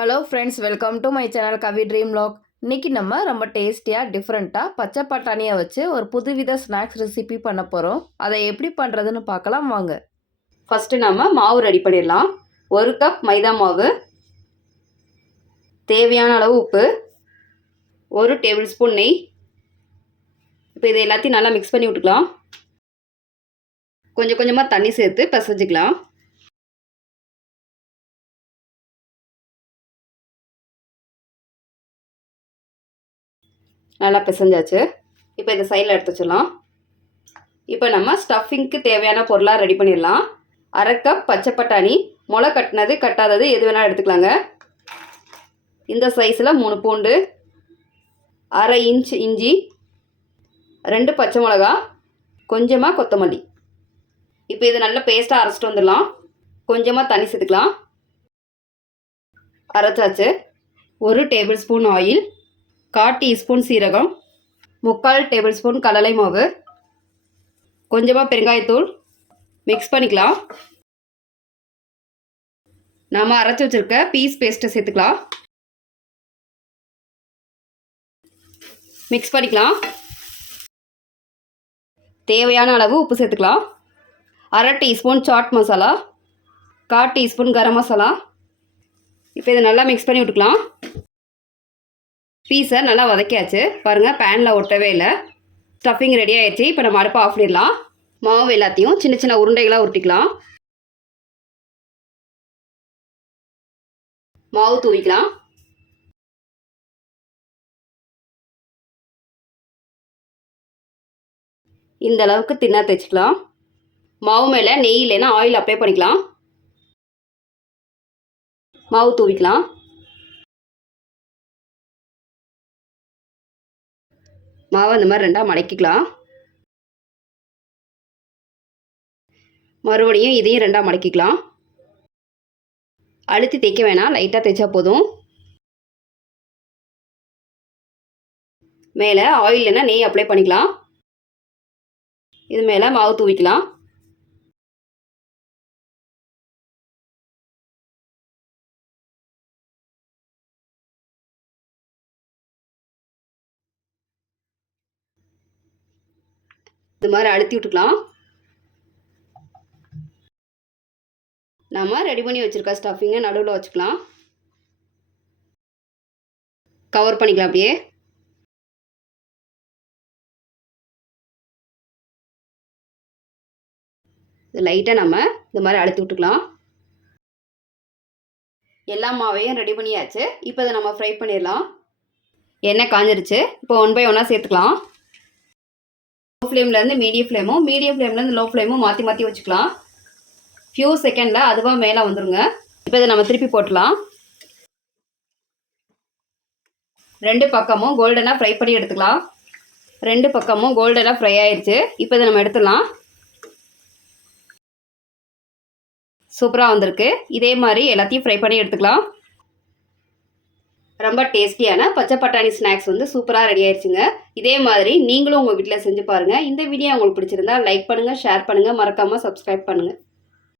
Hello friends welcome to my channel Kavi dream log இன்றைக்கி நம்ம ரொம்ப டேஸ்டியாக டிஃப்ரெண்ட்டாக பச்சை பட்டாணியை வச்சு ஒரு புதுவித ஸ்நாக்ஸ் ரெசிபி பண்ண போகிறோம் அதை எப்படி பண்ணுறதுன்னு பார்க்கலாம் வாங்க. ஃபஸ்ட்டு நம்ம மாவு ரெடி பண்ணிடலாம். ஒரு கப் மைதா மாவு தேவையான அளவு உப்பு ஒரு டேபிள் ஸ்பூன் நெய். இப்போ இதை எல்லாத்தையும் நல்லா மிக்ஸ் பண்ணி விட்டுக்கலாம். கொஞ்சம் கொஞ்சமாக தண்ணி சேர்த்து பிசைஞ்சிக்கலாம். நல்லா பிசைஞ்சாச்சு. இப்போ இந்த சைடில் எடுத்து வச்சிடலாம். இப்போ நம்ம ஸ்டஃபிங்க்கு தேவையான பொருளாக ரெடி பண்ணிடலாம். அரை கப் பச்சை பட்டாணி முளை கட்டினது கட்டாதது எது வேணாலும் எடுத்துக்கலாங்க. இந்த சைஸில் மூணு பூண்டு அரை இன்ச் இஞ்சி ரெண்டு பச்சை மிளகா கொஞ்சமாக கொத்தமல்லி. இப்போ இது நல்லா பேஸ்ட்டாக அரைச்சிட்டு வந்துடலாம். கொஞ்சமாக தண்ணி சேர்த்துக்கலாம். அரைச்சாச்சு. ஒரு டேபிள் ஸ்பூன் ஆயில் கால் டீஸ்பூன் சீரகம் முக்கால் டேபிள் ஸ்பூன் கடலை மாவு. கொஞ்சமாக பெருங்காயத்தூள். மிக்ஸ் பண்ணிக்கலாம். நாம் அரைச்சி வச்சுருக்க பீஸ் பேஸ்ட்டை சேர்த்துக்கலாம். மிக்ஸ் பண்ணிக்கலாம். தேவையான அளவு உப்பு சேர்த்துக்கலாம். அரை டீஸ்பூன் சாட் மசாலா கால் டீஸ்பூன் கரம் மசாலா. இப்போ இதை நல்லா மிக்ஸ் பண்ணி விட்டுக்கலாம். பீஸை நல்லா வதக்கியாச்சு. பாருங்கள் பேனில் ஒட்டவே இல்லை. ஸ்டஃபிங் ரெடி ஆயிடுச்சு. இப்போ நம்ம அடுப்பை ஆஃப் பண்ணிடலாம். மாவு எல்லாத்தையும் சின்ன சின்ன உருண்டைகளாக உருட்டிக்கலாம். மாவு தூவிக்கலாம். இந்த அளவுக்கு தின்னா தைச்சிக்கலாம் மாவு மேலே நெய் இல்லைன்னா ஆயில் அப்ளை பண்ணிக்கலாம். மாவு தூவிக்கலாம். மாவை இந்த மாதிரி ரெண்டாக மடக்கிக்கலாம். மறுபடியும் இதையும் ரெண்டாக மடக்கிக்கலாம். அழுத்தி தைக்க வேணாம். லைட்டாக தைச்சா போதும். மேலே ஆயில் இல்லைன்னா நெய் அப்ளை பண்ணிக்கலாம். இது மேலே மாவு தூவிக்கலாம். இது மாதிரி அழுத்தி விட்டுக்கலாம். நம்ம ரெடி பண்ணி வச்சுருக்க ஸ்டஃபிங்கை நடுவில் வச்சுக்கலாம். கவர் பண்ணிக்கலாம் அப்படியே. இது லைட்டாக நம்ம இந்த மாதிரி அழுத்தி விட்டுக்கலாம். எல்லா மாவையும் ரெடி பண்ணியாச்சு. இப்போ இதை நம்ம ஃப்ரை பண்ணிடலாம். எண்ணெய் காஞ்சிருச்சு. இப்போ ஒன் பை ஒன்னாக சேர்த்துக்கலாம். ஃப்ளேம்லேருந்து மீடியம் ஃப்ளேமும் மீடியம் ஃப்ளேம்லேருந்து லோ ஃப்ளேமும் மாற்றி மாற்றி வச்சுக்கலாம். ஃபியூ செகண்டில் அதுவாக மேலே வந்துருங்க. இப்போ இதை நம்ம திருப்பி போட்டலாம். ரெண்டு பக்கமும் கோல்டனாக ஃப்ரை பண்ணி எடுத்துக்கலாம். ரெண்டு பக்கமும் கோல்டனாக ஃப்ரை ஆயிடுச்சு இப்போ இதை நம்ம எடுத்துடலாம். சூப்பராக வந்திருக்கு. இதே மாதிரி எல்லாத்தையும் ஃப்ரை பண்ணி எடுத்துக்கலாம். ரொம்ப டேஸ்டியான பச்சை பட்டாணி ஸ்நாக்ஸ் வந்து சூப்பராக ரெடி ஆயிடுச்சுங்க இதே மாதிரி நீங்களும் உங்கள் வீட்டில் செஞ்சு பாருங்கள் இந்த வீடியோ உங்களுக்கு பிடிச்சிருந்தா லைக் பண்ணுங்கள் ஷேர் பண்ணுங்கள் மறக்காமல் சப்ஸ்கிரைப் பண்ணுங்கள்